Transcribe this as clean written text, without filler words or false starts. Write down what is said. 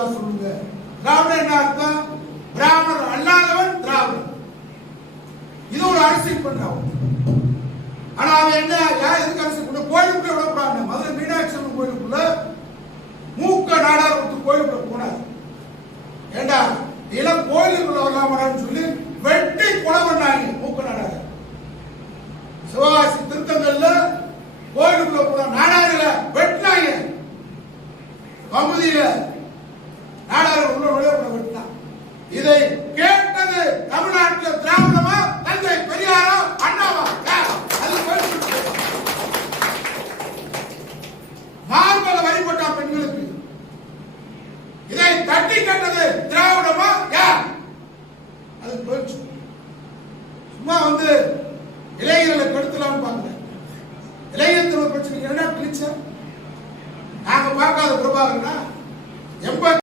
இருக்கா சொல்லுங்க. திராவிடம் என்ன அர்த்தம்? பிராமணர் அல்லாதவன் திராவிடன். இது ஒரு அரசியல் பண்றான். ஆனா அவன் என்ன எதுக்கு அரசியல் பண்ண? கோயிலுக்குள்ள விடப்படாது. மதுரை மீனாட்சி அம்மன் கோயிலுக்குள்ள மூக்க நாடார் கோயிலுக்குள்ள போனார். ஏண்டா இளம் கோயிலுக்குள்ள வரலாமான்னு சொல்லி வெட்டி கொலை பண்ணாங்க. மூக்க நாடார் சிவகாசி திருத்தங்கள்ல கோயிலுக்குள்ள போன நாடாரில வெட்டினாங்க. பகுதியில நாடார் உள்ள வெட்டினான். இதை கேட்டது தமிழ்நாட்டில் திராவிடமா, தந்தை பெரியாரா, அண்ணாவா? மார்பல வழிபட்டா பெண்களுக்கு இதை தட்டி கேட்டது திராவிடமா? யார்? அது போச்சு. சும்மா இளைஞர்களை கெடுத்தலாம்னு பாக்குறேன். இளைஞர் பிரச்சனைக்கு என்ன கிழிச்ச? நாங்க பார்க்காத பிரபாகரனா